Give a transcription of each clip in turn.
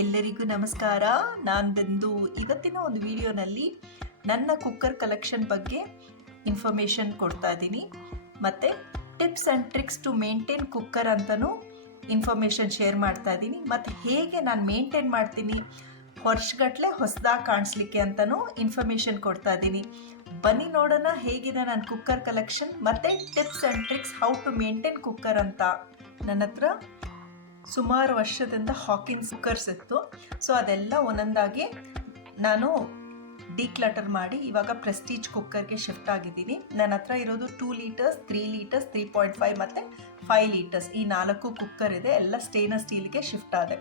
ಎಲ್ಲರಿಗೂ ನಮಸ್ಕಾರ. ನಾನು ಬಂದು ಇವತ್ತಿನ ಒಂದು ವಿಡಿಯೋನಲ್ಲಿ ನನ್ನ ಕುಕ್ಕರ್ ಕಲೆಕ್ಷನ್ ಬಗ್ಗೆ ಇನ್ಫಾರ್ಮೇಷನ್ ಕೊಡ್ತಾ ಇದ್ದೀನಿ. ಮತ್ತು tips and tricks to maintain cooker ಅಂತಲೂ ಇನ್ಫಾರ್ಮೇಷನ್ ಶೇರ್ ಮಾಡ್ತಾ ಇದ್ದೀನಿ. ಮತ್ತು ಹೇಗೆ ನಾನು ಮೇಂಟೈನ್ ಮಾಡ್ತೀನಿ ವರ್ಷಗಟ್ಟಲೆ ಹೊಸದಾಗಿ ಕಾಣಿಸ್ಲಿಕ್ಕೆ ಅಂತಲೂ ಇನ್ಫಾರ್ಮೇಷನ್ ಕೊಡ್ತಾ ಇದ್ದೀನಿ. ಬನ್ನಿ ನೋಡೋಣ ಹೇಗಿದೆ ನನ್ನ ಕುಕ್ಕರ್ ಕಲೆಕ್ಷನ್ ಮತ್ತು tips and tricks how to maintain cooker ಅಂತ. ನನ್ನ ಹತ್ರ ಸುಮಾರು ವರ್ಷದಿಂದ ಹಾಕಿನ್ಸ್ ಕುಕ್ಕರ್ಸ್ ಇತ್ತು. ಸೊ ಅದೆಲ್ಲ ಒಂದೊಂದಾಗಿ ನಾನು ಡಿಕ್ಲಟರ್ ಮಾಡಿ ಇವಾಗ ಪ್ರೆಸ್ಟೀಜ್ ಕುಕ್ಕರ್ಗೆ ಶಿಫ್ಟ್ ಆಗಿದ್ದೀನಿ. ನನ್ನ ಹತ್ರ ಇರೋದು 2 ಲೀಟರ್ಸ್, 3 ಲೀಟರ್ಸ್, 3.5 ಮತ್ತು 5 ಲೀಟರ್ಸ್ ಈ 4 ಕುಕ್ಕರ್ ಇದೆ. ಎಲ್ಲ ಸ್ಟೇನ್ಲೆಸ್ ಸ್ಟೀಲ್ಗೆ ಶಿಫ್ಟ್ ಆದೆ.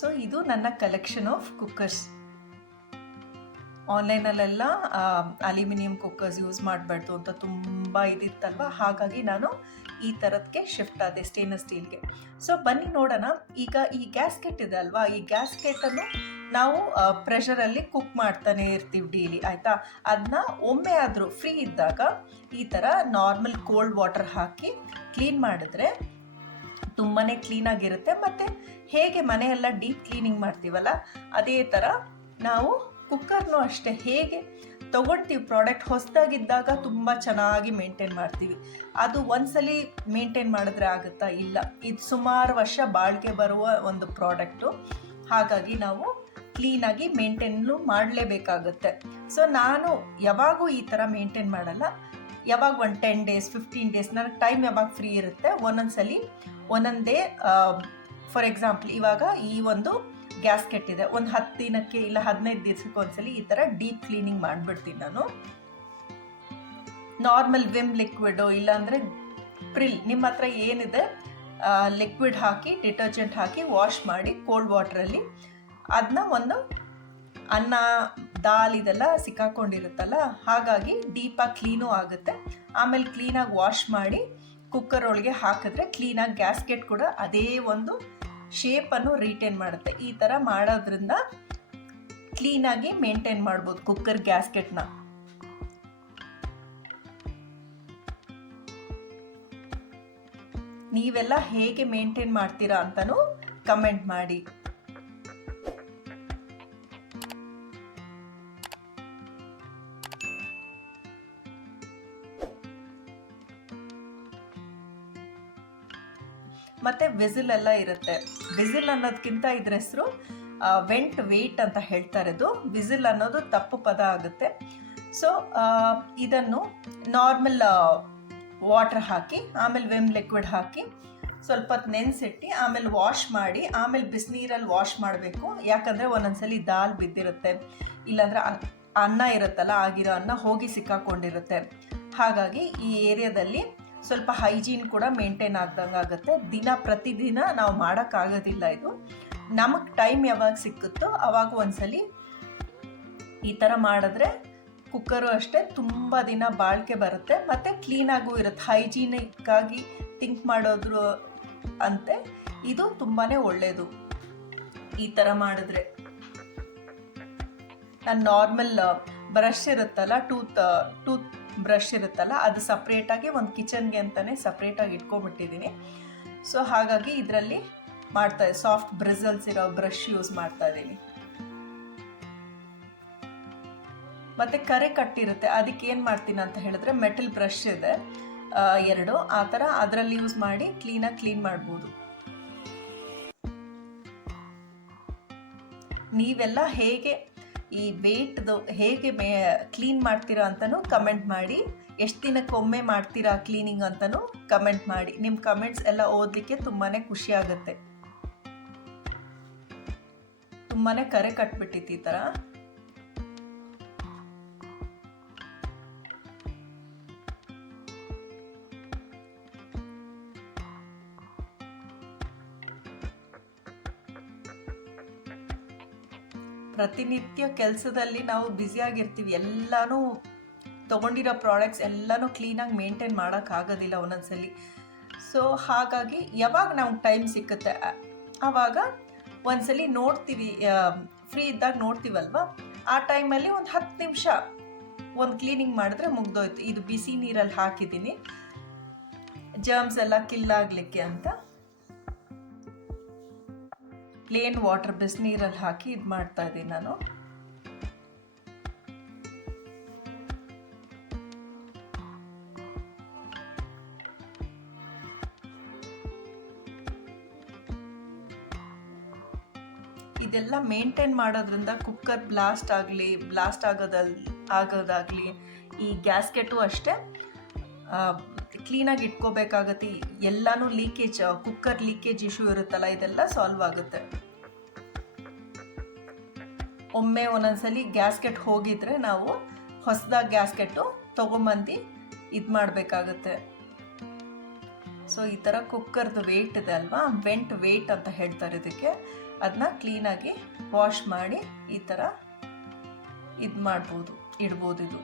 ಸೊ ಇದು ನನ್ನ ಕಲೆಕ್ಷನ್ ಆಫ್ ಕುಕ್ಕರ್ಸ್. ಆನ್ಲೈನಲ್ಲೆಲ್ಲ ಅಲ್ಯೂಮಿನಿಯಂ ಕುಕ್ಕರ್ಸ್ ಯೂಸ್ ಮಾಡಬಾರ್ದು ಅಂತ ತುಂಬ ಇದಿತ್ತಲ್ವ, ಹಾಗಾಗಿ ನಾನು ಈ ಥರದಕ್ಕೆ ಶಿಫ್ಟ್ ಆದೆ ಸ್ಟೇನ್ಲೆಸ್ ಸ್ಟೀಲ್ಗೆ. ಸೊ ಬನ್ನಿ ನೋಡೋಣ. ಈಗ ಈ ಗ್ಯಾಸ್ಕೆಟ್ ಇದೆ ಅಲ್ವಾ, ಈ ಗ್ಯಾಸ್ಕೆಟನ್ನು ನಾವು ಪ್ರೆಷರಲ್ಲಿ ಕುಕ್ ಮಾಡ್ತಾನೆ ಇರ್ತೀವಿ ಡೈಲಿ, ಆಯಿತಾ. ಅದನ್ನ ಒಮ್ಮೆ ಆದರೂ ಫ್ರೀ ಇದ್ದಾಗ ಈ ಥರ ನಾರ್ಮಲ್ ಕೋಲ್ಡ್ ವಾಟರ್ ಹಾಕಿ ಕ್ಲೀನ್ ಮಾಡಿದ್ರೆ ತುಂಬಾ ಕ್ಲೀನಾಗಿರುತ್ತೆ. ಮತ್ತು ಹೇಗೆ ಮನೆಯೆಲ್ಲ ಡೀಪ್ ಕ್ಲೀನಿಂಗ್ ಮಾಡ್ತೀವಲ್ಲ ಅದೇ ಥರ ನಾವು ಕುಕ್ಕರ್ನೂ ಅಷ್ಟೇ ಹೇಗೆ ತೊಗೊಳ್ತೀವಿ ಪ್ರಾಡಕ್ಟ್ ಹೊಸದಾಗಿದ್ದಾಗ ತುಂಬ ಚೆನ್ನಾಗಿ ಮೇಂಟೈನ್ ಮಾಡ್ತೀವಿ. ಅದು ಒಂದ್ಸಲಿ ಮೇಂಟೈನ್ ಮಾಡಿದ್ರೆ ಆಗುತ್ತಾ? ಇಲ್ಲ, ಇದು ಸುಮಾರು ವರ್ಷ ಬಾಳಿಕೆ ಬರುವ ಒಂದು ಪ್ರಾಡಕ್ಟು. ಹಾಗಾಗಿ ನಾವು ಕ್ಲೀನಾಗಿ ಮೇಂಟೈನು ಮಾಡಲೇಬೇಕಾಗುತ್ತೆ. ಸೊ ನಾನು ಯಾವಾಗೂ ಈ ಥರ ಮೇಂಟೈನ್ ಮಾಡಲ್ಲ. ಯಾವಾಗ ಒಂದು 10 ಡೇಸ್ 15 ಡೇಸ್ ನನಗೆ ಟೈಮ್ ಯಾವಾಗ ಫ್ರೀ ಇರುತ್ತೆ ಒಂದೊಂದ್ಸಲಿ ಒಂದೊಂದೇ. ಫಾರ್ ಎಕ್ಸಾಂಪಲ್ ಇವಾಗ ಈ ಒಂದು ಗ್ಯಾಸ್ಕೆಟ್ ಇದೆ, ಒಂದು 10 ದಿನಕ್ಕೆ ಇಲ್ಲ 15 ದಿವಸಕ್ಕೆ ಒಂದ್ಸಲಿ ಈ ಥರ ಡೀಪ್ ಕ್ಲೀನಿಂಗ್ ಮಾಡಿಬಿಡ್ತೀನಿ ನಾನು. ನಾರ್ಮಲ್ ವಿಮ್ ಲಿಕ್ವಿಡು ಇಲ್ಲಾಂದರೆ ಪ್ರಿಲ್, ನಿಮ್ಮ ಹತ್ರ ಏನಿದೆ ಲಿಕ್ವಿಡ್ ಹಾಕಿ ಡಿಟರ್ಜೆಂಟ್ ಹಾಕಿ ವಾಶ್ ಮಾಡಿ ಕೋಲ್ಡ್ ವಾಟ್ರಲ್ಲಿ ಅದನ್ನ ಒಂದು ಅನ್ನ ದಾಲ್ ಇದೆಲ್ಲ ಸಿಕ್ಕಾಕೊಂಡಿರುತ್ತಲ್ಲ, ಹಾಗಾಗಿ ಡೀಪಾಗಿ ಕ್ಲೀನೂ ಆಗುತ್ತೆ. ಆಮೇಲೆ ಕ್ಲೀನಾಗಿ ವಾಶ್ ಮಾಡಿ ಕುಕ್ಕರ್ ಒಳಗೆ ಹಾಕಿದ್ರೆ ಕ್ಲೀನಾಗಿ ಗ್ಯಾಸ್ಕೆಟ್ ಕೂಡ ಅದೇ ಒಂದು ಶೇಪನ್ನು ರಿಟೈನ್ ಮಾಡುತ್ತೆ. ಈ ಥರ ಮಾಡೋದ್ರಿಂದ ಕ್ಲೀನಾಗಿ ಮೇಂಟೈನ್ ಮಾಡ್ಬೋದು ಕುಕ್ಕರ್ ಗ್ಯಾಸ್ಕೆಟ್ನ. ನೀವೆಲ್ಲ ಹೇಗೆ ಮೇಂಟೈನ್ ಮಾಡ್ತೀರಾ ಅಂತಲೂ ಕಮೆಂಟ್ ಮಾಡಿ. ಮತ್ತು ವಿಸಿಲ್ ಎಲ್ಲ ಇರುತ್ತೆ. ವಿಸಿಲ್ ಅನ್ನೋದಕ್ಕಿಂತ ಇದ್ರ ಹೆಸರು ವೆಂಟ್ ವೇಟ್ ಅಂತ ಹೇಳ್ತಾರೆ. ಇದು ವಿಸಿಲ್ ಅನ್ನೋದು ತಪ್ಪು ಪದ ಆಗುತ್ತೆ. ಸೊ ಇದನ್ನು ನಾರ್ಮಲ್ ವಾಟರ್ ಹಾಕಿ ಆಮೇಲೆ ವಿಮ್ ಲಿಕ್ವಿಡ್ ಹಾಕಿ ಸ್ವಲ್ಪ ಹೊತ್ತು ನೆನೆಸಿಟ್ಟು ಆಮೇಲೆ ವಾಶ್ ಮಾಡಿ ಆಮೇಲೆ ಬಿಸಿನೀರಲ್ಲಿ ವಾಶ್ ಮಾಡಬೇಕು. ಯಾಕಂದರೆ ಒಂದೊಂದ್ಸಲಿ ದಾಲ್ ಬಿದ್ದಿರುತ್ತೆ, ಇಲ್ಲಾಂದರೆ ಅನ್ನ ಇರುತ್ತಲ್ಲ ಆಗಿರೋ ಅನ್ನ ಹೋಗಿ ಸಿಕ್ಕಾಕೊಂಡಿರುತ್ತೆ. ಹಾಗಾಗಿ ಈ ಏರಿಯಾದಲ್ಲಿ ಸ್ವಲ್ಪ ಹೈಜೀನ್ ಕೂಡ ಮೇಂಟೈನ್ ಆಗ್ದಂಗೆ ಆಗುತ್ತೆ. ಪ್ರತಿದಿನ ನಾವು ಮಾಡೋಕ್ಕಾಗೋದಿಲ್ಲ. ಇದು ನಮಗೆ ಟೈಮ್ ಯಾವಾಗ ಸಿಕ್ಕುತ್ತೋ ಆವಾಗ ಒಂದ್ಸಲಿ ಈ ಥರ ಮಾಡಿದ್ರೆ ಕುಕ್ಕರು ಅಷ್ಟೇ ತುಂಬ ದಿನ ಬಾಳಿಕೆ ಬರುತ್ತೆ ಮತ್ತು ಕ್ಲೀನಾಗೂ ಇರುತ್ತೆ. ಹೈಜೀನಿಕ್ಕಾಗಿ ಥಿಂಕ್ ಮಾಡೋದ್ರು ಅಂತೆ ಇದು ತುಂಬಾ ಒಳ್ಳೆಯದು ಈ ಥರ ಮಾಡಿದ್ರೆ. ನಾನು ನಾರ್ಮಲ್ ಬ್ರಷ್ ಇರುತ್ತಲ್ಲ, ಟೂತ್ ಬ್ರಷ್ ಇರುತ್ತಲ್ಲ, ಅದು ಸಪ್ರೇಟಾಗಿ ಒಂದು ಕಿಚನ್ಗೆ ಅಂತಲೇ ಸಪ್ರೇಟಾಗಿ ಇಟ್ಕೊಂಡ್ಬಿಟ್ಟಿದ್ದೀನಿ. ಸೊ ಹಾಗಾಗಿ ಇದರಲ್ಲಿ ಸಾಫ್ಟ್ ಬ್ರಿಸಲ್ಸ್ ಇರೋ ಬ್ರಷ್ ಯೂಸ್ ಮಾಡ್ತಾ ಇದ್ದೀನಿ. ಮತ್ತು ಕರೆ ಕಟ್ಟಿರುತ್ತೆ, ಅದಕ್ಕೆ ಏನು ಮಾಡ್ತೀನಿ ಅಂತ ಹೇಳಿದ್ರೆ ಮೆಟಲ್ ಬ್ರಷ್ ಇದೆ 2, ಆ ಥರ ಅದರಲ್ಲಿ ಯೂಸ್ ಮಾಡಿ ಕ್ಲೀನಾಗಿ ಕ್ಲೀನ್ ಮಾಡ್ಬೋದು. ನೀವೆಲ್ಲ ಹೇಗೆ ಈ ವೇಟ್ದು ಹೇಗೆ ಕ್ಲೀನ್ ಮಾಡ್ತೀರಾ ಅಂತಲೂ ಕಮೆಂಟ್ ಮಾಡಿ. ಎಷ್ಟು ದಿನಕ್ಕೊಮ್ಮೆ ಮಾಡ್ತೀರಾ ಕ್ಲೀನಿಂಗ್ ಅಂತಲೂ ಕಮೆಂಟ್ ಮಾಡಿ. ನಿಮ್ಮ ಕಮೆಂಟ್ಸ್ ಎಲ್ಲ ಓದಲಿಕ್ಕೆ ತುಂಬಾ ಖುಷಿ ಆಗುತ್ತೆ. ತುಂಬಾ ಕರೆ ಕಟ್ಬಿಟ್ಟಿತ್ತು ಈ ಥರ. ಪ್ರತಿನಿತ್ಯ ಕೆಲಸದಲ್ಲಿ ನಾವು ಬ್ಯುಸಿಯಾಗಿರ್ತೀವಿ, ಎಲ್ಲನೂ ತೊಗೊಂಡಿರೋ ಪ್ರಾಡಕ್ಟ್ಸ್ ಎಲ್ಲನೂ ಕ್ಲೀನಾಗಿ ಮೇಂಟೈನ್ ಮಾಡೋಕ್ಕಾಗೋದಿಲ್ಲ ಒಂದೊಂದ್ಸಲಿ. ಸೊ ಹಾಗಾಗಿ ಯಾವಾಗ ನಮ್ಗೆ ಟೈಮ್ ಸಿಕ್ಕುತ್ತೆ ಆವಾಗ ಒಂದ್ಸಲಿ ನೋಡ್ತೀವಿ, ಫ್ರೀ ಇದ್ದಾಗ ನೋಡ್ತೀವಲ್ವ, ಆ ಟೈಮಲ್ಲಿ ಒಂದು 10 ನಿಮಿಷ ಒಂದು ಕ್ಲೀನಿಂಗ್ ಮಾಡಿದ್ರೆ ಮುಗ್ದೋಯ್ತು. ಇದು ಬಿಸಿ ನೀರಲ್ಲಿ ಹಾಕಿದ್ದೀನಿ ಜರ್ಮ್ಸ್ ಎಲ್ಲ ಕಿಲ್ ಆಗಲಿಕ್ಕೆ ಅಂತ. ಪ್ಲೇನ್ ವಾಟರ್ ಬಿಸಿನೀರಲ್ಲಿ ಹಾಕಿ ಇದು ಮಾಡ್ತಾ ಇದ್ದೀನಿ ನಾನು. ಇದೆಲ್ಲ ಮೇಂಟೈನ್ ಮಾಡೋದ್ರಿಂದ ಕುಕ್ಕರ್ ಬ್ಲಾಸ್ಟ್ ಆಗೋದಾಗಲಿ ಈ ಗ್ಯಾಸ್ಕೆಟು ಅಷ್ಟೇ ಕ್ಲೀನಾಗಿ ಇಟ್ಕೋಬೇಕಾಗತ್ತೆ. ಎಲ್ಲನೂ ಕುಕ್ಕರ್ ಲೀಕೇಜ್ ಇಶ್ಯೂ ಇರುತ್ತಲ್ಲ, ಇದೆಲ್ಲ ಸಾಲ್ವ್ ಆಗುತ್ತೆ. ಒಮ್ಮೆ ಒಂದೊಂದ್ಸಲಿ ಗ್ಯಾಸ್ಕೆಟ್ ಹೋಗಿದ್ರೆ ನಾವು ಹೊಸದಾಗಿ ಗ್ಯಾಸ್ಕೆಟು ತೊಗೊಂಬಂದು ಇದು ಮಾಡಬೇಕಾಗತ್ತೆ. ಸೊ ಈ ಥರ ಕುಕ್ಕರ್ದು ವೇಟ್ ಇದೆ ಅಲ್ವಾ, ವೆಂಟ್ ವೇಟ್ ಅಂತ ಹೇಳ್ತಾರೆ ಇದಕ್ಕೆ. ಅದನ್ನ ಕ್ಲೀನಾಗಿ ವಾಶ್ ಮಾಡಿ ಈ ಥರ ಇಡ್ಬೋದು ಇದು.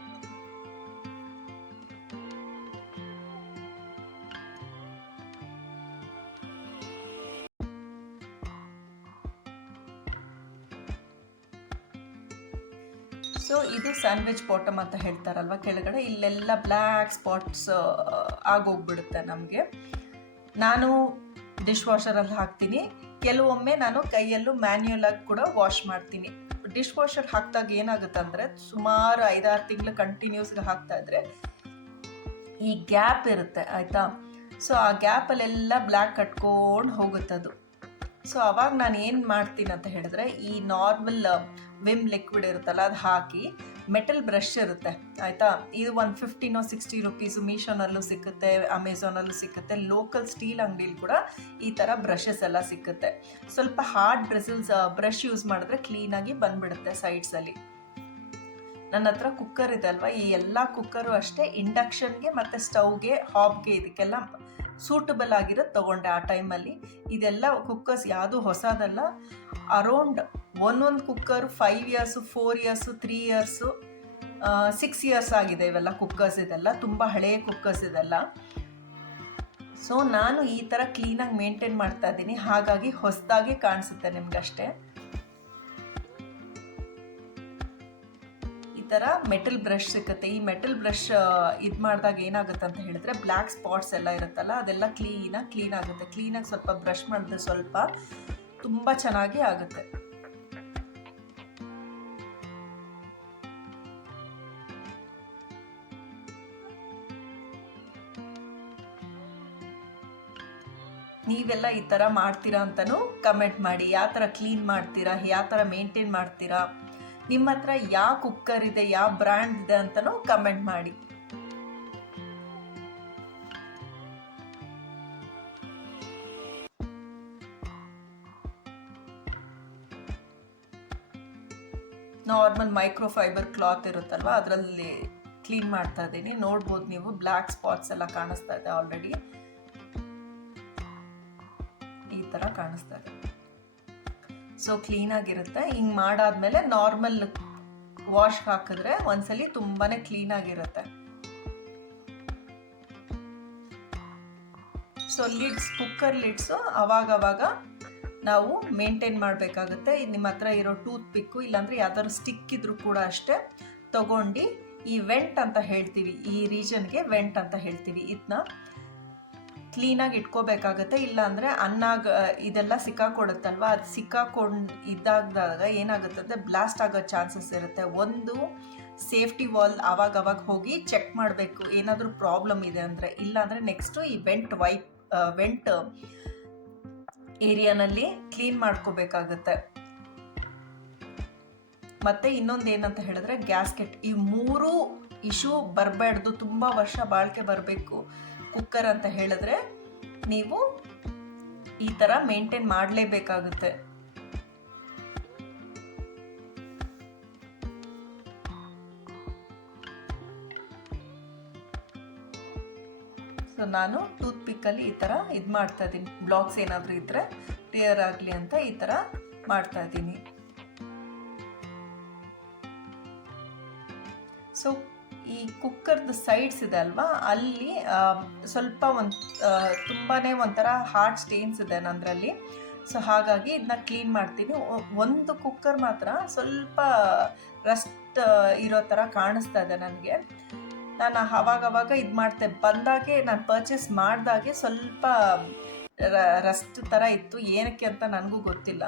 ಸೊ ಇದು ಸ್ಯಾಂಡ್ವಿಚ್ ಬಾಟಮ್ ಅಂತ ಹೇಳ್ತಾರಲ್ವ, ಕೆಳಗಡೆ ಇಲ್ಲೆಲ್ಲ ಬ್ಲ್ಯಾಕ್ ಸ್ಪಾಟ್ಸ್ ಆಗೋಗ್ಬಿಡುತ್ತೆ ನಮಗೆ. ನಾನು ಡಿಶ್ ವಾಷರಲ್ಲಿ ಹಾಕ್ತೀನಿ, ಕೆಲವೊಮ್ಮೆ ನಾನು ಕೈಯಲ್ಲೂ ಮ್ಯಾನ್ಯುಯಲ್ ಆಗಿ ಕೂಡ ವಾಶ್ ಮಾಡ್ತೀನಿ. ಡಿಶ್ ವಾಷರ್ ಹಾಕಿದಾಗ ಏನಾಗುತ್ತೆ ಅಂದರೆ, ಸುಮಾರು 5-6 ತಿಂಗಳು ಕಂಟಿನ್ಯೂಸ್ಗೆ ಹಾಕ್ತಾ ಇದ್ರೆ ಈ ಗ್ಯಾಪ್ ಇರುತ್ತೆ ಆಯಿತಾ. ಸೊ ಆ ಗ್ಯಾಪಲ್ಲೆಲ್ಲ ಬ್ಲ್ಯಾಕ್ ಕಟ್ಕೊಂಡು ಹೋಗುತ್ತದು. ಸೊ ಅವಾಗ ನಾನು ಏನು ಮಾಡ್ತೀನಿ ಅಂತ ಹೇಳಿದ್ರೆ, ಈ ನಾರ್ಮಲ್ ವಿಮ್ ಲಿಕ್ವಿಡ್ ಇರುತ್ತಲ್ಲ ಅದು ಹಾಕಿ, ಮೆಟಲ್ ಬ್ರಷ್ ಇರುತ್ತೆ ಆಯಿತಾ. ಇದು 150-60 ರುಪೀಸು ಮೀಶೋನಲ್ಲೂ ಸಿಗುತ್ತೆ, ಅಮೆಝಾನಲ್ಲೂ ಸಿಗುತ್ತೆ, ಲೋಕಲ್ ಸ್ಟೀಲ್ ಅಂಗಡಿಲಿ ಕೂಡ ಈ ಥರ ಬ್ರಷಸ್ ಎಲ್ಲ ಸಿಗುತ್ತೆ. ಸ್ವಲ್ಪ ಹಾರ್ಡ್ ಬ್ರಷ್ ಯೂಸ್ ಮಾಡಿದ್ರೆ ಕ್ಲೀನಾಗಿ ಬಂದ್ಬಿಡುತ್ತೆ ಸೈಡ್ಸಲ್ಲಿ. ನನ್ನ ಹತ್ರ ಕುಕ್ಕರ್ ಇದೆ ಅಲ್ವಾ, ಈ ಎಲ್ಲ ಕುಕ್ಕರು ಅಷ್ಟೇ ಇಂಡಕ್ಷನ್ಗೆ ಮತ್ತು ಸ್ಟವ್ಗೆ, ಹಾಬ್ಗೆ ಇದಕ್ಕೆಲ್ಲ ಸೂಟಬಲ್ ಆಗಿರೋದು ತೊಗೊಂಡೆ ಆ ಟೈಮಲ್ಲಿ. ಇದೆಲ್ಲ ಕುಕ್ಕರ್ಸ್ ಯಾವುದು ಹೊಸದಲ್ಲ. ಅರೌಂಡ್ ಒಂದೊಂದು cooker 5 years, 4 years, 3 years, 6 years ಆಗಿದೆ ಇವೆಲ್ಲ ಕುಕ್ಕರ್ಸ್. ಇದೆಲ್ಲ ತುಂಬ ಹಳೆಯ ಕುಕ್ಕರ್ಸ್ ಇದೆಲ್ಲ. ಸೊ ನಾನು ಈ ಥರ ಕ್ಲೀನಾಗಿ ಮೇಂಟೈನ್ ಮಾಡ್ತಾ ಇದ್ದೀನಿ, ಹಾಗಾಗಿ ಹೊಸದಾಗಿ ಕಾಣಿಸುತ್ತೆ ನಿಮ್ಗಷ್ಟೇ. ಈ ಥರ ಮೆಟಲ್ ಬ್ರಷ್ ಸಿಗುತ್ತೆ. ಈ ಮೆಟಲ್ ಬ್ರಷ್ ಇದು ಮಾಡಿದಾಗ ಏನಾಗುತ್ತೆ ಅಂತ ಹೇಳಿದ್ರೆ, ಬ್ಲ್ಯಾಕ್ ಸ್ಪಾಟ್ಸ್ ಎಲ್ಲ ಇರುತ್ತಲ್ಲ ಅದೆಲ್ಲ ಕ್ಲೀನ್ ಆಗುತ್ತೆ. ಕ್ಲೀನಾಗಿ ಸ್ವಲ್ಪ ಬ್ರಷ್ ಮಾಡಿದ್ರೆ ಸ್ವಲ್ಪ ತುಂಬ ಚೆನ್ನಾಗಿ ಆಗುತ್ತೆ. ನೀವೆಲ್ಲ ಈ ಥರ ಮಾಡ್ತೀರಾ ಅಂತಲೂ ಕಮೆಂಟ್ ಮಾಡಿ. ಯಾವ ಥರ ಕ್ಲೀನ್ ಮಾಡ್ತೀರಾ, ಯಾವ ಥರ ಮೇಂಟೈನ್ ಮಾಡ್ತೀರಾ, ನಿಮ್ಮ ಹತ್ರ ಯಾವ ಕುಕ್ಕರ್ ಇದೆ, ಯಾವ ಬ್ರ್ಯಾಂಡ್ ಇದೆ ಅಂತಲೂ ಕಮೆಂಟ್ ಮಾಡಿ. ನಾರ್ಮಲ್ ಮೈಕ್ರೋಫೈಬರ್ ಕ್ಲಾತ್ ಇರುತ್ತಲ್ವ, ಅದರಲ್ಲಿ ಕ್ಲೀನ್ ಮಾಡ್ತಾ ಇದ್ದೀನಿ. ನೋಡ್ಬೋದು ನೀವು, ಬ್ಲ್ಯಾಕ್ ಸ್ಪಾಟ್ಸ್ ಎಲ್ಲ ಕಾಣಿಸ್ತಾ ಇದೆ ಆಲ್ರೆಡಿ. ಈ ಥರ ಕಾಣಿಸ್ತಾ ಇದೆ. ಸೊ ಕ್ಲೀನಾಗಿರುತ್ತೆ. ಹಿಂಗೆ ಮಾಡಾದ್ಮೇಲೆ ನಾರ್ಮಲ್ ವಾಶ್ ಹಾಕಿದ್ರೆ ಒಂದ್ಸಲಿ ತುಂಬಾ ಕ್ಲೀನಾಗಿರುತ್ತೆ. ಸೊ ಕುಕ್ಕರ್ ಲಿಡ್ಸು ಅವಾಗವಾಗ ನಾವು ಮೇಂಟೈನ್ ಮಾಡಬೇಕಾಗುತ್ತೆ. ನಿಮ್ಮ ಹತ್ರ ಇರೋ ಟೂತ್ ಪಿಕ್ಕು ಇಲ್ಲಾಂದರೆ ಯಾವ್ದಾದ್ರು ಸ್ಟಿಕ್ ಇದ್ರೂ ಕೂಡ ಅಷ್ಟೇ ತಗೊಂಡು, ಈ ವೆಂಟ್ ಅಂತ ಹೇಳ್ತೀವಿ, ಈ ರೀಜನ್ಗೆ ವೆಂಟ್ ಅಂತ ಹೇಳ್ತೀವಿ, ಇದನ್ನ ಕ್ಲೀನಾಗಿ ಇಟ್ಕೋಬೇಕಾಗತ್ತೆ. ಇಲ್ಲಾಂದರೆ ಇದೆಲ್ಲ ಸಿಕ್ಕಾಕೊಡುತ್ತಲ್ವ, ಅದು ಇದ್ದಾದಾಗ ಏನಾಗುತ್ತೆ ಅಂದರೆ ಬ್ಲಾಸ್ಟ್ ಆಗೋ ಚಾನ್ಸಸ್ ಇರುತ್ತೆ. ಒಂದು ಸೇಫ್ಟಿ ವಾಲ್ ಆವಾಗವಾಗ ಹೋಗಿ ಚೆಕ್ ಮಾಡಬೇಕು, ಏನಾದರೂ ಪ್ರಾಬ್ಲಮ್ ಇದೆ ಅಂದರೆ. ಇಲ್ಲಾಂದರೆ ನೆಕ್ಸ್ಟು ಈ ವೆಂಟ್ ಏರಿಯಾನಲ್ಲಿ ಕ್ಲೀನ್ ಮಾಡ್ಕೋಬೇಕಾಗತ್ತೆ. ಮತ್ತು ಇನ್ನೊಂದು ಏನಂತ ಹೇಳಿದ್ರೆ, ಗ್ಯಾಸ್ಕೆಟ್. ಈ 3 ಇಶ್ಯೂ ಬರಬಾರ್ದು, ತುಂಬ ವರ್ಷ ಬಾಳಿಕೆ ಬರಬೇಕು ಕುಕ್ಕರ್ ಅಂತ ಹೇಳಿದ್ರೆ ನೀವು ಈ ಥರ ಮೇಂಟೈನ್ ಮಾಡಲೇಬೇಕಾಗುತ್ತೆ. ಸೊ ನಾನು ಟೂತ್ ಪಿಕ್ಕಲ್ಲಿ ಈ ಥರ ಇದು ಮಾಡ್ತಾ ಇದ್ದೀನಿ. ಬ್ಲಾಕ್ಸ್ ಏನಾದರೂ ಇದ್ದರೆ ಕ್ಲಿಯರ್ ಆಗಲಿ ಅಂತ ಈ ಥರ ಮಾಡ್ತಾ ಇದ್ದೀನಿ. ಸೊ ಈ ಕುಕ್ಕರ್ದು ಸೈಡ್ಸ್ ಇದೆ ಅಲ್ವಾ, ಅಲ್ಲಿ ಸ್ವಲ್ಪ ತುಂಬಾ ಒಂಥರ ಹಾರ್ಡ್ ಸ್ಟೇನ್ಸ್ ಇದೆ ನನ್ನದ್ರಲ್ಲಿ. ಸೊ ಹಾಗಾಗಿ ಇದನ್ನ ಕ್ಲೀನ್ ಮಾಡ್ತೀನಿ. ಒಂದು ಕುಕ್ಕರ್ ಮಾತ್ರ ಸ್ವಲ್ಪ ರಸ್ಟ್ ಇರೋ ಥರ ಕಾಣಿಸ್ತಾ ಇದೆ ನನಗೆ. ನಾನು ಅವಾಗವಾಗ ಇದು ಮಾಡ್ತೆ. ನಾನು ಪರ್ಚೇಸ್ ಮಾಡಿದಾಗೆ ಸ್ವಲ್ಪ ರಸ್ಟ್ ಥರ ಇತ್ತು, ಏನಕ್ಕೆ ಅಂತ ನನಗೂ ಗೊತ್ತಿಲ್ಲ.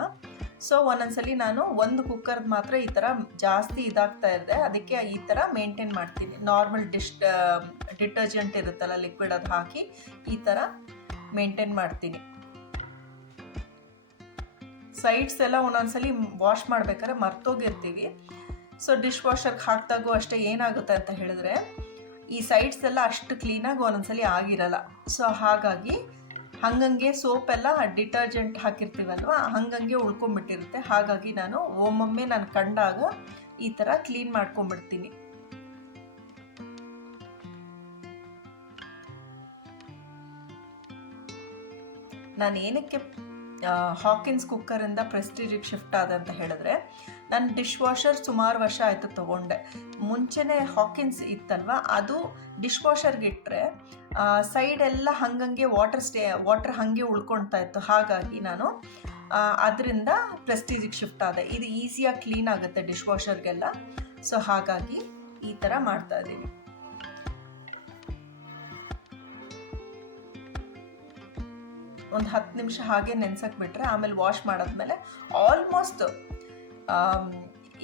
ಸೊ ಒಂದೊಂದ್ಸಲಿ ನಾನು ಒಂದು ಕುಕ್ಕರ್ದು ಮಾತ್ರ ಈ ಥರ ಜಾಸ್ತಿ ಇದಾಗ್ತಾ ಇದೆ, ಅದಕ್ಕೆ ಈ ಥರ ಮೇಂಟೈನ್ ಮಾಡ್ತೀನಿ. ನಾರ್ಮಲ್ ಡಿಟರ್ಜೆಂಟ್ ಇರುತ್ತಲ್ಲ ಲಿಕ್ವಿಡ್, ಅದು ಹಾಕಿ ಈ ಥರ ಮೇಂಟೈನ್ ಮಾಡ್ತೀನಿ. ಸೈಡ್ಸ್ ಎಲ್ಲ ಒಂದೊಂದ್ಸಲಿ ವಾಶ್ ಮಾಡ್ಬೇಕಾದ್ರೆ ಮರ್ತೋಗಿರ್ತೀವಿ. ಸೊ ಡಿಶ್ ವಾಷರ್ಗೆ ಹಾಕಿದಾಗೂ ಅಷ್ಟೇ ಏನಾಗುತ್ತೆ ಅಂತ ಹೇಳಿದ್ರೆ ಈ ಸೈಡ್ಸ್ ಎಲ್ಲ ಅಷ್ಟು ಕ್ಲೀನಾಗಿ ಒಂದೊಂದ್ಸಲಿ ಆಗಿರಲ್ಲ. ಸೊ ಹಾಗಾಗಿ ಹಂಗಂಗೆ ಸೋಪೆಲ್ಲ ಡಿಟರ್ಜೆಂಟ್ ಹಾಕಿರ್ತೀವಲ್ವ, ಹಂಗಂಗೆ ಉಳ್ಕೊಂಬಿಟ್ಟಿರುತ್ತೆ. ಹಾಗಾಗಿ ನಾನು ಒಮ್ಮೊಮ್ಮೆ ನಾನು ಕಂಡಾಗ ಈ ಥರ ಕ್ಲೀನ್ ಮಾಡ್ಕೊಂಬಿಡ್ತೀನಿ. ನಾನು ಏನಕ್ಕೆ ಹಾಕಿನ್ಸ್ ಕುಕ್ಕರಿಂದ ಪ್ರೆಸ್ಟೀಜಿಗೆ ಶಿಫ್ಟ್ ಆದ ಅಂತ ಹೇಳಿದ್ರೆ, ನಾನು ಡಿಶ್ ವಾಷರ್ ಸುಮಾರು ವರ್ಷ ಆಯಿತು ತೊಗೊಂಡೆ. ಮುಂಚೆನೇ ಹಾಕಿನ್ಸ್ ಇತ್ತಲ್ವ, ಅದು ಡಿಶ್ ವಾಷರ್ಗೆ ಇಟ್ಟರೆ ಸೈಡ್ ಎಲ್ಲ ಹಂಗಂಗೆ ವಾಟರ್ ಹಾಗೆ ಉಳ್ಕೊಳ್ತಾ ಇತ್ತು. ಹಾಗಾಗಿ ನಾನು ಅದರಿಂದ ಪ್ರೆಸ್ಟೀಜಿಗೆ ಶಿಫ್ಟ್ ಆದೆ. ಇದು ಈಸಿಯಾಗಿ ಕ್ಲೀನ್ ಆಗುತ್ತೆ ಡಿಶ್ ವಾಷರ್ಗೆಲ್ಲ. ಸೊ ಹಾಗಾಗಿ ಈ ಥರ ಮಾಡ್ತಾ ಇದ್ದೀನಿ. ಒಂದು 10 ನಿಮಿಷ ಹಾಗೆ ನೆನ್ಸಕ್ಕೆ ಬಿಟ್ಟರೆ ಆಮೇಲೆ ವಾಶ್ ಮಾಡಾದ್ಮೇಲೆ ಆಲ್ಮೋಸ್ಟ್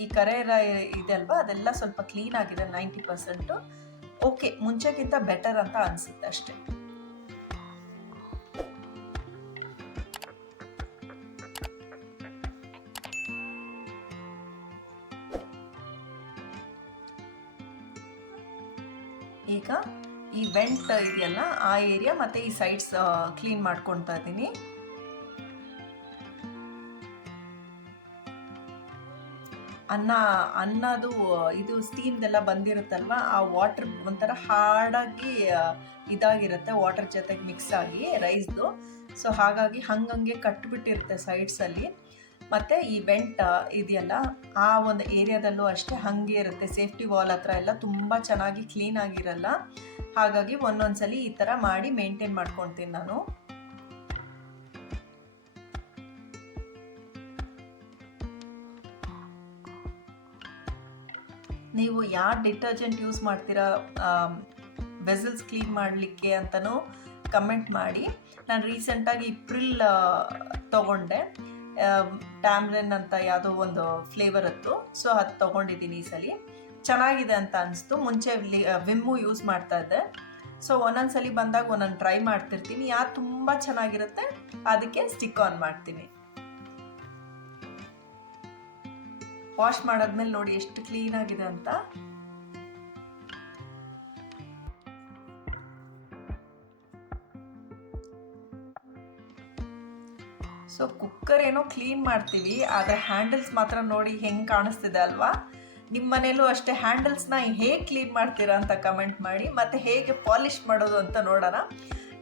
ಈ ಕರೆ ಎಲ್ಲ ಇದೆ ಅಲ್ವಾ, ಅದೆಲ್ಲ ಸ್ವಲ್ಪ ಕ್ಲೀನ್ ಆಗಿದೆ 90%. ಓಕೆ, ಮುಂಚೆಗಿಂತ ಬೆಟರ್ ಅಂತ ಅನಿಸುತ್ತೆ ಅಷ್ಟೆ. ಈಗ ಈ ವೆಂಟ್ ಇದೆಯಲ್ಲ ಆ ಏರಿಯಾ ಮತ್ತು ಈ ಸೈಡ್ಸ್ ಕ್ಲೀನ್ ಮಾಡ್ಕೊಳ್ತಾ ಇದ್ದೀನಿ. ಅನ್ನದು ಇದು ಸ್ಟೀಮ್ದೆಲ್ಲ ಬಂದಿರುತ್ತಲ್ವ, ಆ ವಾಟರ್ ಒಂಥರ ಹಾರ್ಡಾಗಿ ಇದಾಗಿರುತ್ತೆ ವಾಟರ್ ಜೊತೆಗೆ ಮಿಕ್ಸ್ ಆಗಿ ರೈಸ್ದು. ಸೊ ಹಾಗಾಗಿ ಹಂಗಂಗೆ ಕಟ್ಬಿಟ್ಟಿರುತ್ತೆ ಸೈಡ್ಸಲ್ಲಿ. ಮತ್ತು ಈ ವೆಂಟ್ ಇದೆಯಲ್ಲ ಆ ಒಂದು ಏರಿಯಾದಲ್ಲೂ ಅಷ್ಟೇ ಹಾಗೆ ಇರುತ್ತೆ. ಸೇಫ್ಟಿ ವಾಲ್ ಹತ್ರ ಎಲ್ಲ ತುಂಬ ಚೆನ್ನಾಗಿ ಕ್ಲೀನ್ ಆಗಿರಲ್ಲ. ಹಾಗಾಗಿ ಒಂದೊಂದ್ಸಲಿ ಈ ಥರ ಮಾಡಿ ಮೇಂಟೈನ್ ಮಾಡ್ಕೊಳ್ತೀನಿ ನಾನು. ನೀವು ಯಾವ ಡಿಟರ್ಜೆಂಟ್ ಯೂಸ್ ಮಾಡ್ತೀರಾ ವೆಸಲ್ಸ್ ಕ್ಲೀನ್ ಮಾಡಲಿಕ್ಕೆ ಅಂತಲೂ ಕಮೆಂಟ್ ಮಾಡಿ. ನಾನು ರೀಸೆಂಟಾಗಿ ಪ್ರಿಲ್ ತೊಗೊಂಡೆ, ಟ್ಯಾಮ್ರೆನ್ ಅಂತ ಯಾವುದೋ ಒಂದು ಫ್ಲೇವರ್ ಇತ್ತು. ಸೊ ಅದು ತೊಗೊಂಡಿದ್ದೀನಿ ಈ ಸಲ, ಚೆನ್ನಾಗಿದೆ ಅಂತ ಅನಿಸ್ತು. ಮುಂಚೆ ವಿಮ್ಮು ಯೂಸ್ ಮಾಡ್ತಾ ಇದ್ದೆ. ಸೊ ಒಂದೊಂದ್ಸಲಿ ಬಂದಾಗ ಒಂದೊಂದು ಟ್ರೈ ಮಾಡ್ತಿರ್ತೀನಿ. ಯಾರು ತುಂಬ ಚೆನ್ನಾಗಿರುತ್ತೆ ಅದಕ್ಕೆ ಸ್ಟಿಕ್ ಆನ್ ಮಾಡ್ತೀನಿ. ವಾಶ್ ಮಾಡಾದ್ಮೇಲೆ ನೋಡಿ ಎಷ್ಟು ಕ್ಲೀನ್ ಆಗಿದೆ ಅಂತ. ಸೊ ಕುಕ್ಕರ್ ಏನೋ ಕ್ಲೀನ್ ಮಾಡ್ತೀವಿ, ಆದರೆ ಹ್ಯಾಂಡಲ್ಸ್ ಮಾತ್ರ ನೋಡಿ ಹೆಂಗೆ ಕಾಣಿಸ್ತಿದೆ ಅಲ್ವಾ. ನಿಮ್ಮ ಮನೇಲೂ ಅಷ್ಟೇ ಹ್ಯಾಂಡಲ್ಸ್ನ ಹೇಗೆ ಕ್ಲೀನ್ ಮಾಡ್ತೀರಾ ಅಂತ ಕಮೆಂಟ್ ಮಾಡಿ. ಮತ್ತು ಹೇಗೆ ಪಾಲಿಷ್ ಮಾಡೋದು ಅಂತ ನೋಡೋಣ.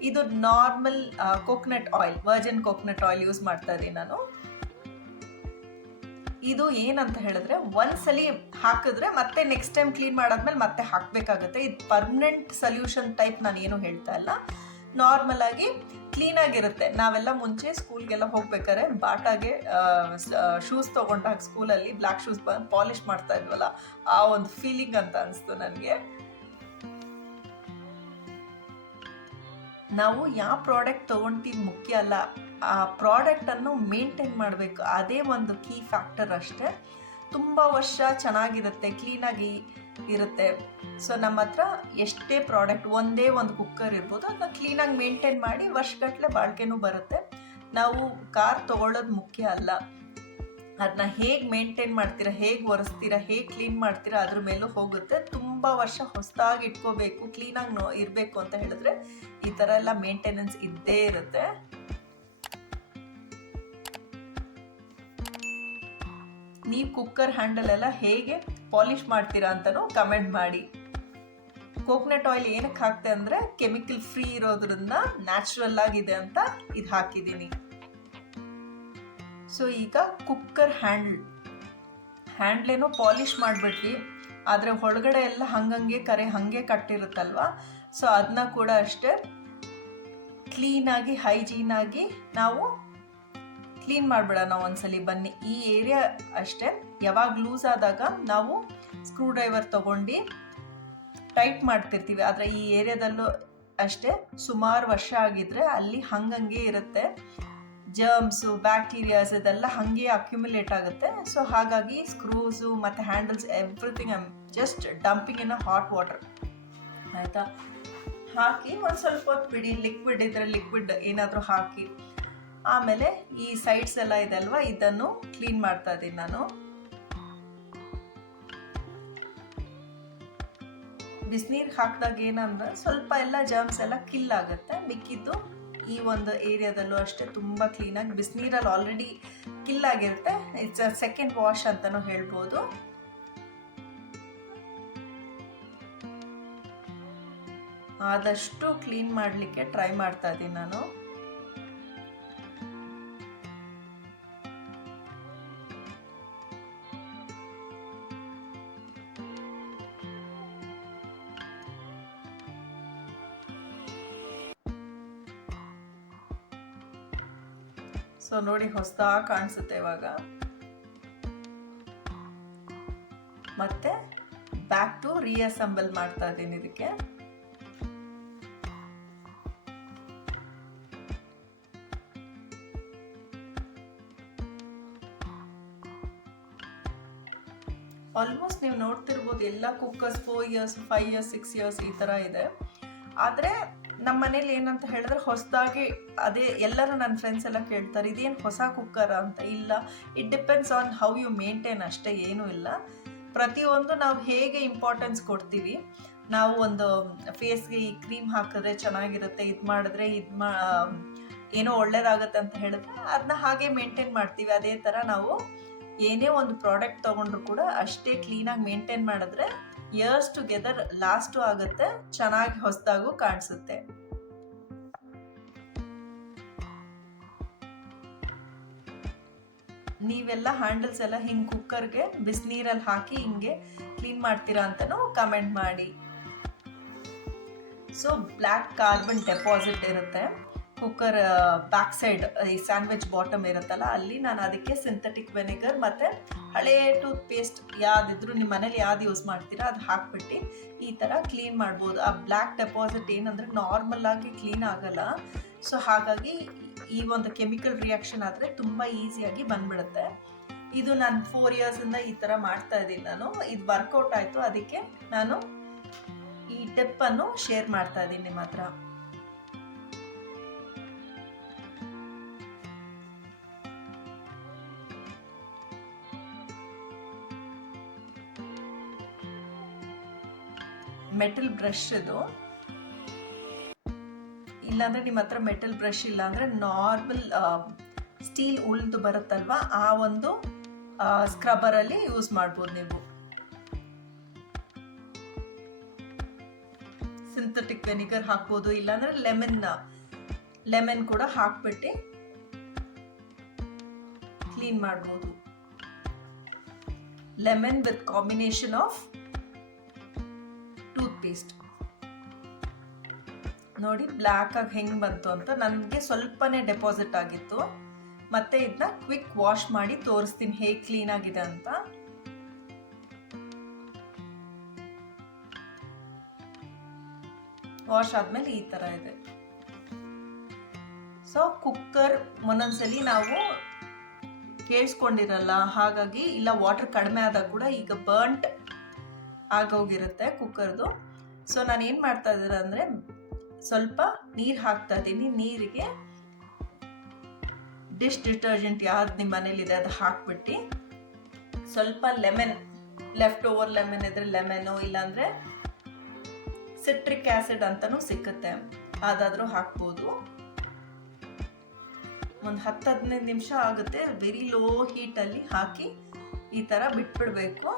ಇದು normal coconut oil, Virgin coconut oil use ಮಾಡ್ತಾ ಇದ್ದೀನಿ ನಾನು. ಇದು ಏನಂತ ಹೇಳಿದ್ರೆ ಒಂದ್ಸಲಿ ಹಾಕಿದ್ರೆ ಮತ್ತೆ ನೆಕ್ಸ್ಟ್ ಟೈಮ್ ಕ್ಲೀನ್ ಮಾಡಾದ್ಮೇಲೆ ಮತ್ತೆ ಹಾಕಬೇಕಾಗುತ್ತೆ. ಇದು ಪರ್ಮನೆಂಟ್ ಸೊಲ್ಯೂಷನ್ ಟೈಪ್ ನಾನು ಏನು ಹೇಳ್ತಾ ಇಲ್ಲ, ನಾರ್ಮಲ್ ಆಗಿ ಕ್ಲೀನಾಗಿರುತ್ತೆ. ನಾವೆಲ್ಲ ಮುಂಚೆ ಸ್ಕೂಲ್ಗೆಲ್ಲ ಹೋಗ್ಬೇಕಾದ್ರೆ ಬಾಟಾಗೆ ಶೂಸ್ ತೊಗೊಂಡಾಗ ಸ್ಕೂಲಲ್ಲಿ ಬ್ಲ್ಯಾಕ್ ಶೂಸ್ ಪಾಲಿಷ್ ಮಾಡ್ತಾ ಇದ್ವಲ್ಲ, ಆ ಒಂದು ಫೀಲಿಂಗ್ ಅಂತ ಅನಿಸ್ತು ನನಗೆ. ನಾವು ಯಾವ ಪ್ರಾಡಕ್ಟ್ ತೊಗೊಳ್ತೀವಿ ಮುಖ್ಯ ಅಲ್ಲ, ಆ ಪ್ರಾಡಕ್ಟನ್ನು ಮೇಂಟೈನ್ ಮಾಡಬೇಕು, ಅದೇ ಒಂದು ಕೀ ಫ್ಯಾಕ್ಟರ್ ಅಷ್ಟೇ. ತುಂಬ ವರ್ಷ ಚೆನ್ನಾಗಿರುತ್ತೆ, ಕ್ಲೀನಾಗಿ ಇರುತ್ತೆ. ಸೊ ನಮ್ಮ ಹತ್ರ ಎಷ್ಟೇ ಪ್ರಾಡಕ್ಟ್, ಒಂದೇ ಒಂದು ಕುಕ್ಕರ್ ಇರ್ಬೋದು, ಅದನ್ನ ಕ್ಲೀನಾಗಿ ಮೇಂಟೈನ್ ಮಾಡಿ ವರ್ಷಗಟ್ಟಲೆ ಬಾಳಿಕೆನೂ ಬರುತ್ತೆ. ನಾವು ಕಾರ್ ತೊಗೊಳ್ಳೋದು ಮುಖ್ಯ ಅಲ್ಲ, ಅದನ್ನ ಹೇಗೆ ಮೇಂಟೈನ್ ಮಾಡ್ತೀರಾ, ಹೇಗೆ ಒರೆಸ್ತೀರಾ, ಹೇಗೆ ಕ್ಲೀನ್ ಮಾಡ್ತೀರಾ ಅದ್ರ ಮೇಲೂ ಹೋಗುತ್ತೆ. ತುಂಬ ವರ್ಷ ಹೊಸದಾಗಿ ಇಟ್ಕೋಬೇಕು, ಕ್ಲೀನಾಗಿ ಇರಬೇಕು ಅಂತ ಹೇಳಿದ್ರೆ ಈ ಥರ ಎಲ್ಲ ಮೇಂಟೆನೆನ್ಸ್ ಇದ್ದೇ ಇರುತ್ತೆ. ನೀವು ಕುಕ್ಕರ್ ಹ್ಯಾಂಡಲ್ ಎಲ್ಲ ಹೇಗೆ ಪಾಲಿಷ್ ಮಾಡ್ತೀರಾ ಅಂತಲೂ ಕಮೆಂಟ್ ಮಾಡಿ. ಕೋಕೋನಟ್ ಆಯಿಲ್ ಏನಕ್ಕೆ ಹಾಕ್ತೆ ಅಂದರೆ ಕೆಮಿಕಲ್ ಫ್ರೀ ಇರೋದ್ರಿಂದ ನ್ಯಾಚುರಲ್ ಆಗಿದೆ ಅಂತ ಇದು ಹಾಕಿದ್ದೀನಿ. ಸೊ ಈಗ ಕುಕ್ಕರ್ ಹ್ಯಾಂಡ್ಲೇನೋ ಪಾಲಿಷ್ ಮಾಡಿಬಿಟ್ವಿ, ಆದರೆ ಒಳಗಡೆ ಎಲ್ಲ ಹಂಗಂಗೆ ಕರೆ ಹಾಗೆ ಕಟ್ಟಿರುತ್ತಲ್ವ. ಸೊ ಅದನ್ನ ಕೂಡ ಅಷ್ಟೇ ಕ್ಲೀನಾಗಿ ಹೈಜೀನಾಗಿ ನಾವು ಕ್ಲೀನ್ ಮಾಡಿಬಿಡೋಣ ಒಂದ್ಸಲಿ. ಬನ್ನಿ, ಈ ಏರಿಯಾ ಅಷ್ಟೇ ಯಾವಾಗ ಲೂಸ್ ಆದಾಗ ನಾವು ಸ್ಕ್ರೂ ಡ್ರೈವರ್ ತೊಗೊಂಡು ಟೈಟ್ ಮಾಡ್ತಿರ್ತೀವಿ, ಆದರೆ ಈ ಏರಿಯಾದಲ್ಲೂ ಅಷ್ಟೇ. ಸುಮಾರು ವರ್ಷ ಆಗಿದ್ರೆ ಅಲ್ಲಿ ಹಂಗಂಗೆ ಇರುತ್ತೆ, ಜರ್ಮ್ಸು ಬ್ಯಾಕ್ಟೀರಿಯಾಸ್ ಇದೆಲ್ಲ ಹಾಗೆ ಅಕ್ಯುಮುಲೇಟ್ ಆಗುತ್ತೆ. ಸೊ ಹಾಗಾಗಿ ಸ್ಕ್ರೂಸು ಮತ್ತು handles everything I am just dumping in a hot water. ಆಯಿತಾ, ಹಾಕಿ ಒಂದು ಸ್ವಲ್ಪ ಹೊತ್ತು ಬಿಡಿ. ಲಿಕ್ವಿಡ್ ಇದ್ದರೆ ಲಿಕ್ವಿಡ್ ಏನಾದರೂ ಹಾಕಿ, ಆಮೇಲೆ ಈ ಸೈಡ್ಸ್ ಎಲ್ಲ ಇದೆ ಅಲ್ವಾ, ಇದನ್ನು ಕ್ಲೀನ್ ಮಾಡ್ತಾ ಇದ್ದೀನಿ ನಾನು. ಬಿಸಿನೀರು ಹಾಕಿದಾಗ ಏನಂದ್ರೆ ಸ್ವಲ್ಪ ಎಲ್ಲ ಜರ್ಮ್ಸ್ ಎಲ್ಲ ಕಿಲ್ ಆಗುತ್ತೆ. ಮಿಕ್ಕಿದ್ದು ಈ ಒಂದು ಏರಿಯಾದಲ್ಲೂ ಅಷ್ಟೇ ತುಂಬ ಕ್ಲೀನಾಗಿ, ಬಿಸಿನೀರಲ್ಲಿ ಆಲ್ರೆಡಿ ಕಿಲ್ ಆಗಿರುತ್ತೆ. ಇಟ್ಸ್ ಅ ಸೆಕೆಂಡ್ ವಾಶ್ ಅಂತಲೂ ಹೇಳ್ಬೋದು. ಆದಷ್ಟು ಕ್ಲೀನ್ ಮಾಡಲಿಕ್ಕೆ ಟ್ರೈ ಮಾಡ್ತಾ ಇದ್ದೀನಿ ನಾನು. ಸೊ ನೋಡಿ, ಹೊಸದಾಗಿ ಕಾಣಿಸುತ್ತೆ ಇವಾಗ. ಮತ್ತೆ ಬ್ಯಾಕ್ ಟು ರೀಅಸೆಂಬಲ್ ಮಾಡ್ತಾ ಇದ್ದೀನಿ ಇದಕ್ಕೆ. ಆಲ್ಮೋಸ್ಟ್ ನೀವು ನೋಡ್ತಿರ್ಬೋದು ಎಲ್ಲ ಕುಕ್ಕರ್ಸ್ 4 years 5 years 6 years ಈ ಥರ ಇದೆ. ಆದರೆ ನಮ್ಮ ಮನೇಲಿ ಏನಂತ ಹೇಳಿದ್ರೆ ಹೊಸದಾಗಿ, ಅದೇ ಎಲ್ಲರೂ ನನ್ನ ಫ್ರೆಂಡ್ಸ್ ಎಲ್ಲ ಕೇಳ್ತಾರೆ ಇದೇನು ಹೊಸ ಕುಕ್ಕರ ಅಂತ. ಇಲ್ಲ, it depends on how you maintain ಅಷ್ಟೇ, ಏನೂ ಇಲ್ಲ. ಪ್ರತಿಯೊಂದು ನಾವು ಹೇಗೆ ಇಂಪಾರ್ಟೆನ್ಸ್ ಕೊಡ್ತೀವಿ. ನಾವು ಒಂದು ಫೇಸ್ಗೆ ಈ ಕ್ರೀಮ್ ಹಾಕಿದ್ರೆ ಚೆನ್ನಾಗಿರುತ್ತೆ, ಇದು ಮಾಡಿದ್ರೆ ಏನೋ ಒಳ್ಳೇದಾಗುತ್ತೆ ಅಂತ ಹೇಳಿದ್ರೆ ಅದನ್ನ ಹಾಗೆ ಮೇಂಟೈನ್ ಮಾಡ್ತೀವಿ. ಅದೇ ಥರ ನಾವು ಏನೇ ಒಂದು ಪ್ರಾಡಕ್ಟ್ ತೊಗೊಂಡ್ರು ಕೂಡ ಅಷ್ಟೇ ಕ್ಲೀನಾಗಿ ಮೇಂಟೈನ್ ಮಾಡಿದ್ರೆ ಇಯರ್ಸ್ ಟುಗೆದರ್ ಲಾಸ್ಟು ಆಗುತ್ತೆ, ಚೆನ್ನಾಗಿ ಹೊಸದಾಗೂ ಕಾಣಿಸುತ್ತೆ. ನೀವೆಲ್ಲ ಹ್ಯಾಂಡಲ್ಸ್ ಎಲ್ಲ ಹಿಂಗೆ ಕುಕ್ಕರ್ಗೆ ಬಿಸಿನೀರಲ್ಲಿ ಹಾಕಿ ಹಿಂಗೆ ಕ್ಲೀನ್ ಮಾಡ್ತೀರಾ ಅಂತಲೂ ಕಮೆಂಟ್ ಮಾಡಿ. ಸೊ ಬ್ಲ್ಯಾಕ್ ಕಾರ್ಬನ್ ಡೆಪಾಸಿಟ್ ಇರುತ್ತೆ ಕುಕ್ಕರ್ ಬ್ಯಾಕ್ ಸೈಡ್, ಈ ಸ್ಯಾಂಡ್ವಿಚ್ ಬಾಟಮ್ ಇರುತ್ತಲ್ಲ ಅಲ್ಲಿ. ನಾನು ಅದಕ್ಕೆ ಸಿಂಥೆಟಿಕ್ ವೆನಿಗರ್ ಮತ್ತು ಹಳೇ ಟೂತ್ ಪೇಸ್ಟ್ ಯಾವುದಿದ್ರು ನಿಮ್ಮ ಮನೇಲಿ ಯಾವ್ದು ಯೂಸ್ ಮಾಡ್ತೀರಾ ಅದು ಹಾಕ್ಬಿಟ್ಟು ಈ ಥರ ಕ್ಲೀನ್ ಮಾಡ್ಬೋದು. ಆ ಬ್ಲ್ಯಾಕ್ ಡೆಪಾಸಿಟ್ ಏನಂದರೆ ನಾರ್ಮಲ್ ಆಗಿ ಕ್ಲೀನ್ ಆಗಲ್ಲ. ಸೊ ಹಾಗಾಗಿ ಈ ಒಂದು ಕೆಮಿಕಲ್ ರಿಯಾಕ್ಷನ್ ಆದರೆ ತುಂಬ ಈಸಿಯಾಗಿ ಬಂದ್ಬಿಡುತ್ತೆ. ಇದು ನಾನು 4 yearsಯಿಂದ ಈ ಥರ ಮಾಡ್ತಾ ಇದ್ದೀನಿ ನಾನು. ಇದು ವರ್ಕೌಟ್ ಆಯಿತು, ಅದಕ್ಕೆ ನಾನು ಈ ಟಿಪ್ಪನ್ನು ಶೇರ್ ಮಾಡ್ತಾ ಇದ್ದೀನಿ ನಿಮ್ಮ ಹತ್ರ. ಮೆಟಲ್ ಬ್ರಷ್ ಇದು, ಇಲ್ಲಾಂದರೆ ನಿಮ್ಮ ಹತ್ರ ಮೆಟಲ್ ಬ್ರಷ್ ಇಲ್ಲ ಅಂದರೆ ನಾರ್ಮಲ್ ಸ್ಟೀಲ್ ಉಳ್ದು ಬರುತ್ತಲ್ವ, ಆ ಒಂದು ಸ್ಕ್ರಬ್ಬರಲ್ಲಿ ಯೂಸ್ ಮಾಡ್ಬೋದು ನೀವು. ಸಿಂಥೆಟಿಕ್ ವೆನಿಗರ್ ಹಾಕ್ಬೋದು, ಇಲ್ಲಾಂದರೆ ಲೆಮನ್ ಕೂಡ ಹಾಕ್ಬಿಟ್ಟು ಕ್ಲೀನ್ ಮಾಡ್ಬೋದು. Lemon with combination of tooth paste. ನೋಡಿ ಬ್ಲ್ಯಾಕ್ ಆಗಿ ಹೆಂಗೆ ಬಂತು ಅಂತ. ನನಗೆ ಸ್ವಲ್ಪನೇ ಡೆಪಾಸಿಟ್ ಆಗಿತ್ತು. ಮತ್ತೆ ಇದನ್ನ ಕ್ವಿಕ್ ವಾಶ್ ಮಾಡಿ ತೋರಿಸ್ತೀನಿ ಹೇಗೆ ಕ್ಲೀನ್ ಆಗಿದೆ ಅಂತ. ವಾಶ್ ಆದ್ಮೇಲೆ ಈ ತರ ಇದೆ. ಸೊ ಕುಕ್ಕರ್ ಒಂದೊಂದ್ಸಲಿ ನಾವು ಕೇಳಿಸ್ಕೊಂಡಿರಲ್ಲ, ಹಾಗಾಗಿ ಇಲ್ಲ ವಾಟರ್ ಕಡಿಮೆ ಆದಾಗ ಕೂಡ ಈಗ ಬರ್ಂಟ್ ಆಗೋಗಿರುತ್ತೆ ಕುಕ್ಕರ್ದು. ಸೊ ನಾನು ಏನು ಮಾಡ್ತಾ ಇದ್ದೀನಿ ಅಂದರೆ ಸ್ವಲ್ಪ ನೀರು ಹಾಕ್ತಾ ಇದ್ದೀನಿ. ನೀರಿಗೆ ಡಿಶ್ ಡಿಟರ್ಜೆಂಟ್ ಯಾವ್ದು ನಿಮ್ಮ ಮನೇಲಿದೆ ಅದು ಹಾಕ್ಬಿಟ್ಟು ಸ್ವಲ್ಪ ಲೆಮನ್, ಲೆಫ್ಟ್ ಓವರ್ ಲೆಮನ್ ಇದ್ರೆ ಲೆಮನ್ನು, ಇಲ್ಲಾಂದರೆ ಸಿಟ್ರಿಕ್ ಆ್ಯಸಿಡ್ ಅಂತಲೂ ಸಿಕ್ಕುತ್ತೆ, ಅದಾದರೂ ಹಾಕ್ಬೋದು. ಒಂದು 10-15 ನಿಮಿಷ ಆಗುತ್ತೆ, ವೆರಿ ಲೋ ಹೀಟಲ್ಲಿ ಹಾಕಿ ಈ ಥರ ಬಿಟ್ಬಿಡ್ಬೇಕು.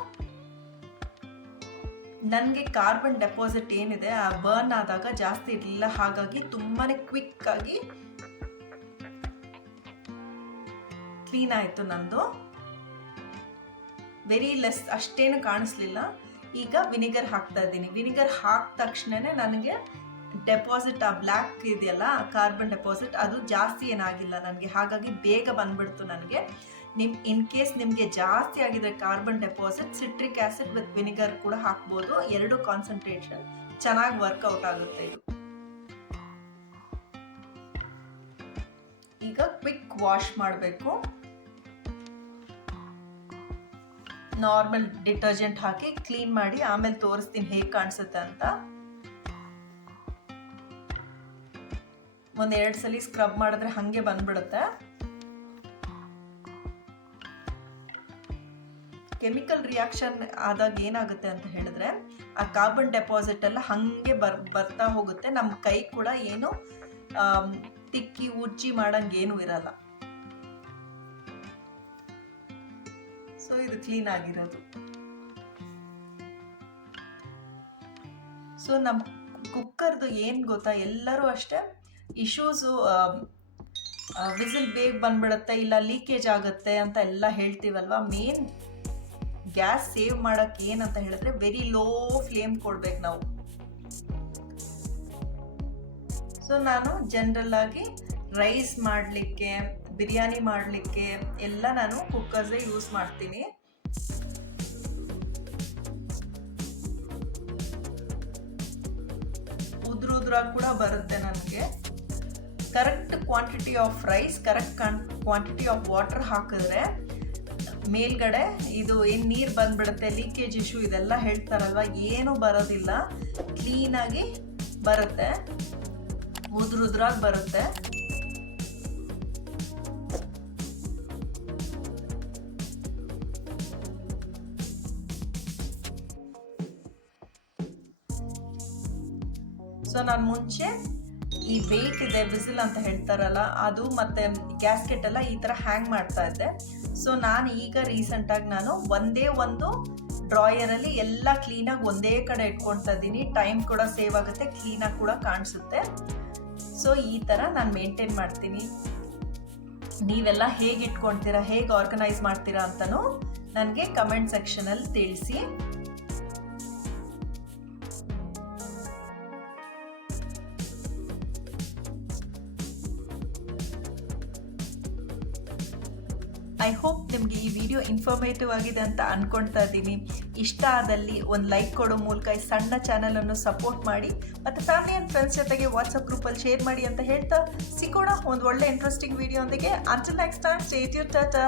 ನನಗೆ ಕಾರ್ಬನ್ ಡೆಪಾಸಿಟ್ ಏನಿದೆ ಆ ಬರ್ನ್ ಆದಾಗ ಜಾಸ್ತಿ ಇರಲಿಲ್ಲ, ಹಾಗಾಗಿ ತುಂಬಾ ಕ್ವಿಕ್ ಆಗಿ ಕ್ಲೀನ್ ಆಯಿತು ನಂದು. ವೆರಿ ಲೆಸ್, ಅಷ್ಟೇನು ಕಾಣಿಸ್ಲಿಲ್ಲ. ಈಗ ವಿನಿಗರ್ ಹಾಕ್ತಾ ಇದ್ದೀನಿ. ವಿನಿಗರ್ ಹಾಕಿದ ತಕ್ಷಣನೇ ನನಗೆ ಡೆಪಾಸಿಟ್, ಆ ಬ್ಲ್ಯಾಕ್ ಇದೆಯಲ್ಲ ಕಾರ್ಬನ್ ಡೆಪಾಸಿಟ್, ಅದು ಜಾಸ್ತಿ ಏನಾಗಿಲ್ಲ ನನಗೆ, ಹಾಗಾಗಿ ಬೇಗ ಬಂದ್ಬಿಡ್ತು ನನಗೆ. ಇನ್ ಕೇಸ್ ನಿಮಗೆ ಜಾಸ್ತಿ ಆಗಿದ್ರೆ carbon deposit, citric acid with vinegar ಕೂಡ ಹಾಕ್ಬೋದು. ಎರಡು ಕಾನ್ಸಂಟ್ರೇಷನ್ ಚೆನ್ನಾಗಿ ವರ್ಕೌಟ್ ಆಗುತ್ತೆ ಇದು. ಈಗ ಕ್ವಿಕ್ ವಾಶ್ ಮಾಡಬೇಕು. ನಾರ್ಮಲ್ ಡಿಟರ್ಜೆಂಟ್ ಹಾಕಿ ಕ್ಲೀನ್ ಮಾಡಿ ಆಮೇಲೆ ತೋರಿಸ್ತೀನಿ ಹೇಗೆ ಕಾಣಿಸುತ್ತೆ ಅಂತ. ಒಂದೆರಡು ಸಲ ಸ್ಕ್ರಬ್ ಮಾಡಿದ್ರೆ ಹಾಗೆ ಬಂದ್ಬಿಡುತ್ತೆ. ಕೆಮಿಕಲ್ ರಿಯಾಕ್ಷನ್ ಆದಾಗ ಏನಾಗುತ್ತೆ ಅಂತ ಹೇಳಿದ್ರೆ ಆ ಕಾರ್ಬನ್ ಡೆಪಾಸಿಟ್ ಎಲ್ಲ ಹಾಗೆ ಬರ್ತಾ ಹೋಗುತ್ತೆ. ನಮ್ಮ ಕೈ ಕೂಡ ಏನು ತಿಕ್ಕಿ ಉಜ್ಜಿ ಮಾಡಂಗೇನು ಇರಲ್ಲ. ಸೊ ಇದು ಕ್ಲೀನ್ ಆಗಿರೋದು. ಸೊ ನಮ್ಮ ಕುಕ್ಕರ್ದು ಏನು ಗೊತ್ತಾ, ಎಲ್ಲರೂ ಅಷ್ಟೇ ಇಶ್ಯೂಸು ವಿಸಿಲ್ ಬೇಗ ಬಂದ್ಬಿಡುತ್ತೆ, ಇಲ್ಲ ಲೀಕೇಜ್ ಆಗುತ್ತೆ ಅಂತ ಎಲ್ಲ ಹೇಳ್ತೀವಲ್ವ. ಮೇನ್ ಗ್ಯಾಸ್ ಸೇವ್ ಮಾಡೋಕ್ಕೆ ಏನಂತ ಹೇಳಿದ್ರೆ ವೆರಿ ಲೋ ಫ್ಲೇಮ್ ಕೊಡ್ಬೇಕು ನಾವು. ಸೊ ನಾನು ಜನರಲ್ ಆಗಿ ರೈಸ್ ಮಾಡಲಿಕ್ಕೆ, ಬಿರಿಯಾನಿ ಮಾಡಲಿಕ್ಕೆ ಎಲ್ಲ ನಾನು ಕುಕ್ಕರ್ಸೇ ಯೂಸ್ ಮಾಡ್ತೀನಿ. ಉದ್ರಾಗಿ ಕೂಡ ಬರುತ್ತೆ ನನಗೆ. Correct quantity of rice, correct quantity of water ಹಾಕಿದ್ರೆ ಮೇಲ್ಗಡೆ ಇದು ಏನು ನೀರು ಬಂದ್ಬಿಡುತ್ತೆ, ಲೀಕೇಜ್ ಇಶ್ಯೂ ಇದೆಲ್ಲ ಹೇಳ್ತಾರಲ್ವ, ಏನೂ ಬರೋದಿಲ್ಲ. ಕ್ಲೀನಾಗಿ ಬರುತ್ತೆ, ಉದ್ರಾಗಿ ಬರುತ್ತೆ. ಸೊ ನಾನು ಮುಂಚೆ ಈ ವೇಟ್ ಇದೆ ವಿಸಿಲ್ ಅಂತ ಹೇಳ್ತಾರಲ್ಲ ಅದು, ಮತ್ತೆ ಗ್ಯಾಸ್ಕೆಟ್ ಎಲ್ಲ ಈ ಥರ ಹ್ಯಾಂಗ್ ಮಾಡ್ತಾ ಇದ್ದೆ. ಸೊ ನಾನು ಈಗ ರೀಸೆಂಟಾಗಿ ನಾನು ಒಂದೇ ಒಂದು ಡ್ರಾಯರಲ್ಲಿ ಎಲ್ಲ ಕ್ಲೀನಾಗಿ ಒಂದೇ ಕಡೆ ಇಟ್ಕೊಳ್ತಾ ಇದ್ದೀನಿ. ಟೈಮ್ ಕೂಡ ಸೇವ್ ಆಗುತ್ತೆ, ಕ್ಲೀನಾಗಿ ಕೂಡ ಕಾಣಿಸುತ್ತೆ. ಸೊ ಈ ಥರ ನಾನು ಮೇಂಟೈನ್ ಮಾಡ್ತೀನಿ. ನೀವೆಲ್ಲ ಹೇಗೆ ಇಟ್ಕೊಳ್ತೀರಾ, ಹೇಗೆ ಆರ್ಗನೈಸ್ ಮಾಡ್ತೀರಾ ಅಂತಲೂ ನನಗೆ ಕಮೆಂಟ್ ಸೆಕ್ಷನಲ್ಲಿ ತಿಳಿಸಿ. ಐ ಹೋಪ್ ನಿಮಗೆ ಈ ವಿಡಿಯೋ ಇನ್ಫಾರ್ಮೇಟಿವ್ ಆಗಿದೆ ಅಂತ ಅಂದ್ಕೊಳ್ತಾ ಇದ್ದೀನಿ. ಇಷ್ಟ ಆದಲ್ಲಿ ಒಂದು ಲೈಕ್ ಕೊಡೋ ಮೂಲಕ ಈ ಸಣ್ಣ ಚಾನಲನ್ನು ಸಪೋರ್ಟ್ ಮಾಡಿ, ಮತ್ತು ಫ್ಯಾಮಿಲಿ ಆ್ಯಂಡ್ ಫ್ರೆಂಡ್ಸ್ ಜೊತೆಗೆ ವಾಟ್ಸಪ್ ಗ್ರೂಪಲ್ಲಿ ಶೇರ್ ಮಾಡಿ ಅಂತ ಹೇಳ್ತಾ ಸಿಗೋಣ ಒಂದು ಒಳ್ಳೆ ಇಂಟ್ರೆಸ್ಟಿಂಗ್ ವಿಡಿಯೋ ಒಂದಿಗೆ. Until next time, stay tuned, Tata.